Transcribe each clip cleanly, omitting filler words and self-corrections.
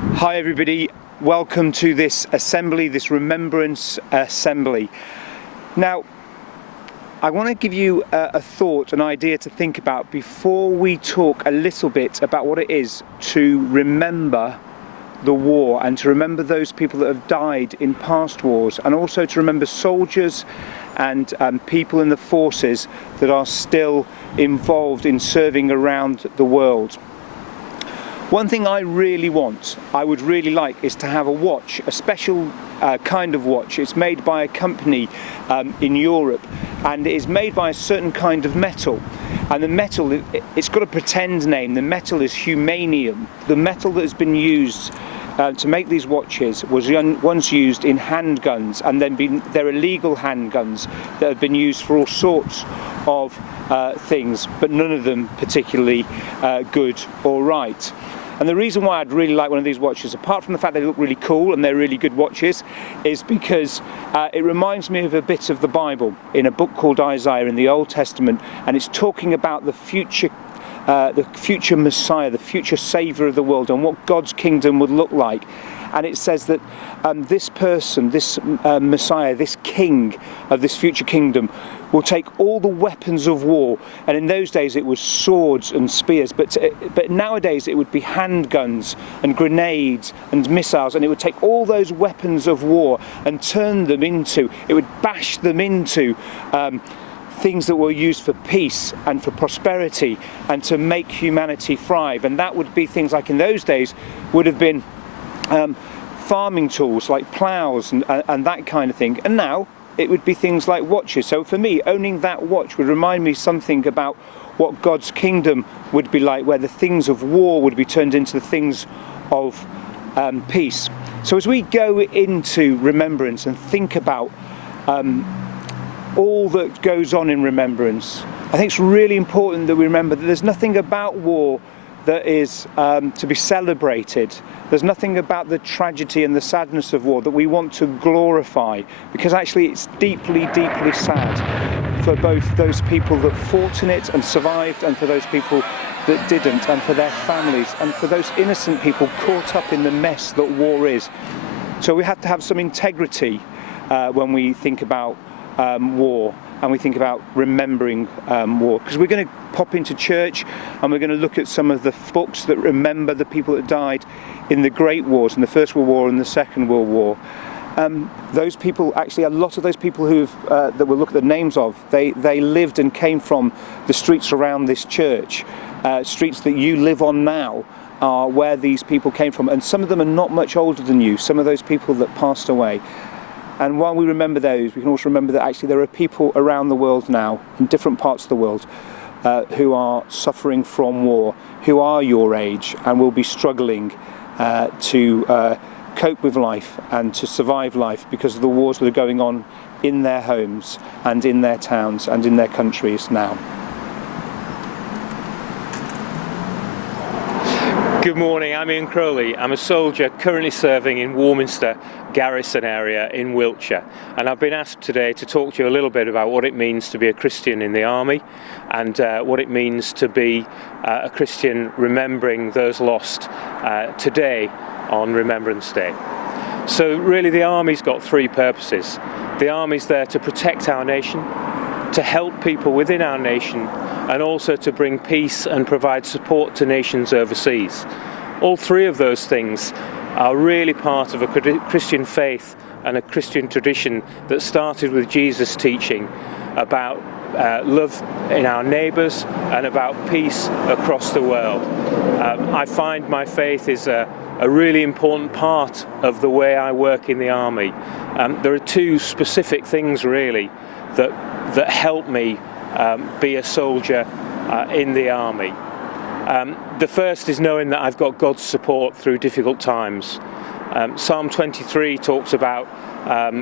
Hi everybody, welcome to this assembly, this Remembrance Assembly. Now, I want to give you a thought, an idea to think about before we talk a little bit about what it is to remember the war and to remember those people that have died in past wars, and also to remember soldiers and people in the forces that are still involved in serving around the world. One thing I would really like, is to have a watch, a special kind of watch. It's made by a company in Europe, and it is made by a certain kind of metal. And the metal, it's got a pretend name. The metal is humanium. The metal that has been used to make these watches was once used in handguns, and then they're illegal handguns that have been used for all sorts of things, but none of them particularly good or right. And the reason why I'd really like one of these watches, apart from the fact they look really cool and they're really good watches, is because it reminds me of a bit of the Bible in a book called Isaiah in the Old Testament, and it's talking about the future Messiah, the future Saviour of the world, and what God's kingdom would look like. And it says that this person, this Messiah, this king of this future kingdom, will take all the weapons of war. And in those days it was swords and spears, but nowadays it would be handguns and grenades and missiles, and it would take all those weapons of war and it would bash them into things that were used for peace and for prosperity and to make humanity thrive. And that would be things like, in those days, would have been farming tools like ploughs and that kind of thing. And now it would be things like watches. So for me, owning that watch would remind me something about what God's kingdom would be like, where the things of war would be turned into the things of peace. So as we go into remembrance and think about all that goes on in remembrance, I think it's really important that we remember that there's nothing about war that is to be celebrated. There's nothing about the tragedy and the sadness of war that we want to glorify, because actually it's deeply, deeply sad for both those people that fought in it and survived, and for those people that didn't, and for their families, and for those innocent people caught up in the mess that war is. So we have to have some integrity when we think about war, and we think about remembering war, because we're going to pop into church and we're going to look at some of the books that remember the people that died in the Great Wars, in the First World War and the Second World War. Those people, actually a lot of those people that we'll look at the names of, they lived and came from the streets around this church. Streets that you live on now are where these people came from, and some of them are not much older than you, some of those people that passed away. And while we remember those, we can also remember that actually there are people around the world now, in different parts of the world, who are suffering from war, who are your age and will be struggling to cope with life and to survive life because of the wars that are going on in their homes and in their towns and in their countries now. Good morning, I'm Ian Crowley. I'm a soldier currently serving in Warminster Garrison area in Wiltshire, and I've been asked today to talk to you a little bit about what it means to be a Christian in the army, and what it means to be a Christian remembering those lost today on Remembrance Day. So really the army's got three purposes. The army's there to protect our nation, to help people within our nation, and also to bring peace and provide support to nations overseas. All three of those things are really part of a Christian faith and a Christian tradition that started with Jesus' teaching about love in our neighbours and about peace across the world. I find my faith is a really important part of the way I work in the army. There are two specific things really that help me be a soldier in the army. The first is knowing that I've got God's support through difficult times. Psalm 23 talks about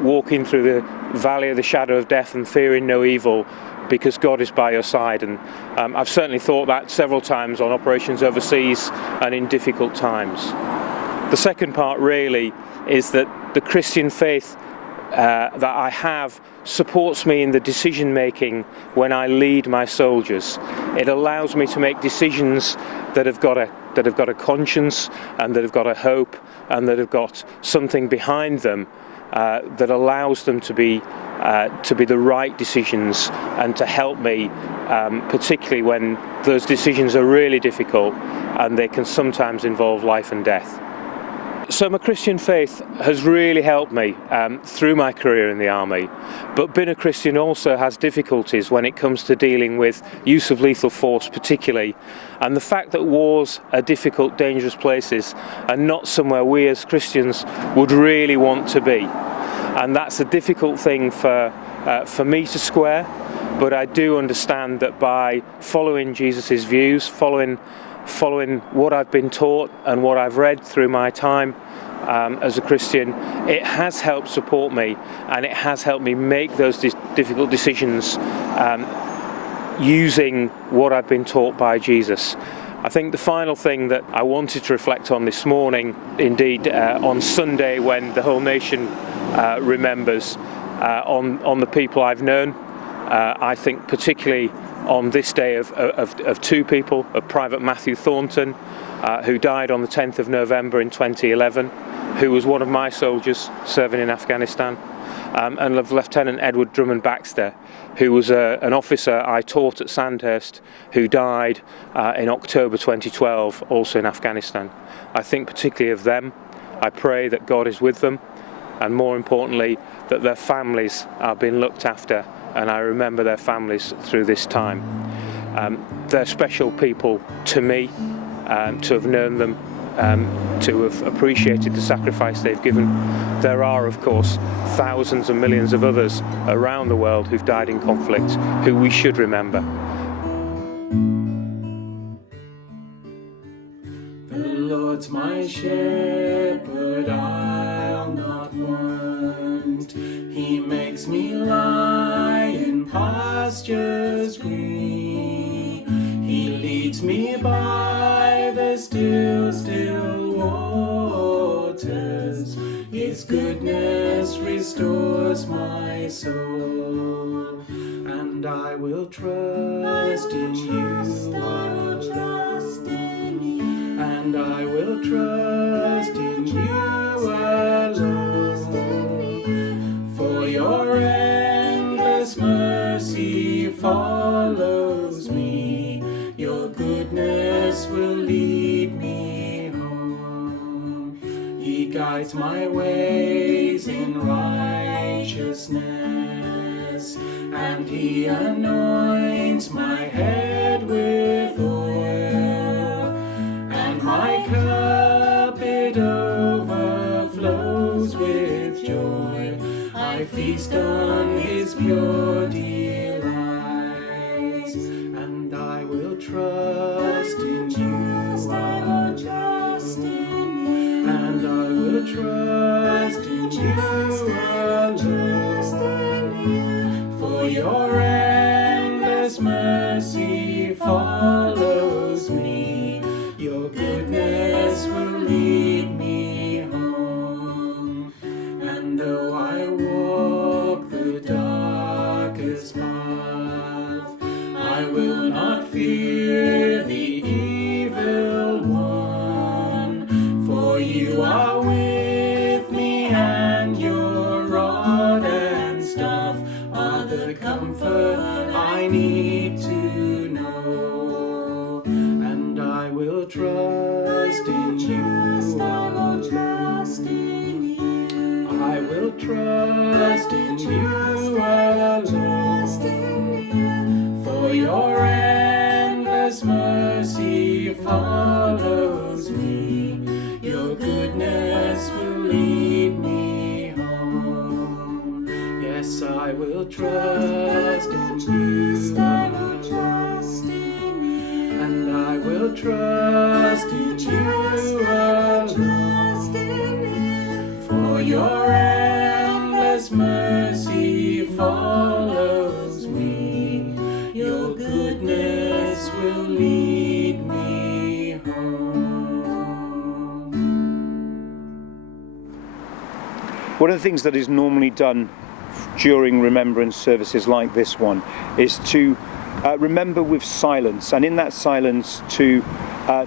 walking through the valley of the shadow of death and fearing no evil because God is by your side, and I've certainly thought that several times on operations overseas and in difficult times. The second part really is that the Christian faith that I have supports me in the decision making when I lead my soldiers. It allows me to make decisions that have got a that have got a conscience and that have got a hope and that have got something behind them that allows them to be the right decisions and to help me, particularly when those decisions are really difficult and they can sometimes involve life and death. So my Christian faith has really helped me through my career in the army, but being a Christian also has difficulties when it comes to dealing with use of lethal force particularly, and the fact that wars are difficult, dangerous places and not somewhere we as Christians would really want to be. And that's a difficult thing for me to square, but I do understand that by following Jesus' views, following what I've been taught and what I've read through my time as a Christian, it has helped support me and it has helped me make those difficult decisions using what I've been taught by Jesus. I think the final thing that I wanted to reflect on this morning, indeed on Sunday when the whole nation remembers, on the people I've known, I think particularly on this day of two people, of Private Matthew Thornton, who died on the 10th of November in 2011, who was one of my soldiers serving in Afghanistan, and of Lieutenant Edward Drummond Baxter, who was an officer I taught at Sandhurst, who died in October 2012, also in Afghanistan. I think particularly of them. I pray that God is with them, and more importantly, that their families are being looked after, and I remember their families through this time. They're special people to me, to have known them, to have appreciated the sacrifice they've given. There are, of course, thousands and millions of others around the world who've died in conflict, who we should remember. The Lord's my shepherd, I'll not want. He makes me lie in pastures green. He leads me by the still, still waters. His goodness restores my soul. And I will trust in you. And I will trust in you alone, for your endless mercy follows me, your goodness will lead me home. He guides my ways in righteousness, and he anoints my head with oil, and my cup it overflows with joy. I feast on his pure delights, and I will trust in you. And I will trust in you alone, for your endless mercy follows me, your goodness will lead me home. And though I walk the darkest path, I will not fear the evil one, for you are with me, and your rod and staff are the comfort I need to know. And I will trust in you. I will trust in you alone, for your endless mercy follows me, your goodness will lead me home. Yes, I will trust in you, and I will trust in you alone, for your endless mercy follows me, your goodness will lead me home. One of the things that is normally done during remembrance services like this one is to remember with silence, and in that silence to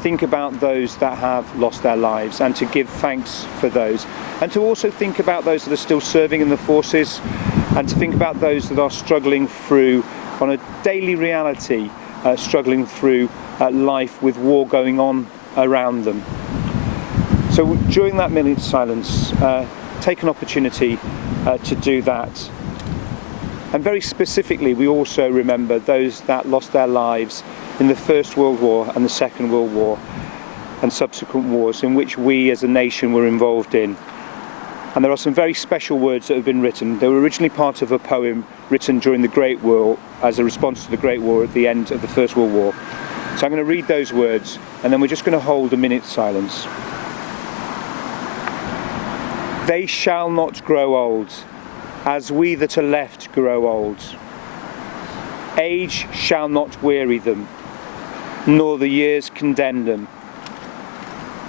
think about those that have lost their lives and to give thanks for those, and to also think about those that are still serving in the forces, and to think about those that are struggling through, on a daily reality, struggling through life with war going on around them. So during that minute silence, take an opportunity to do that. And very specifically, we also remember those that lost their lives in the First World War and the Second World War and subsequent wars in which we as a nation were involved in. And there are some very special words that have been written. They were originally part of a poem written during the Great War as a response to the Great War at the end of the First World War. So I'm going to read those words, and then we're just going to hold a minute's silence. They shall not grow old, as we that are left grow old. Age shall not weary them, nor the years condemn them.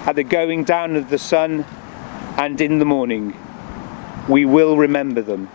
At the going down of the sun and in the morning, we will remember them.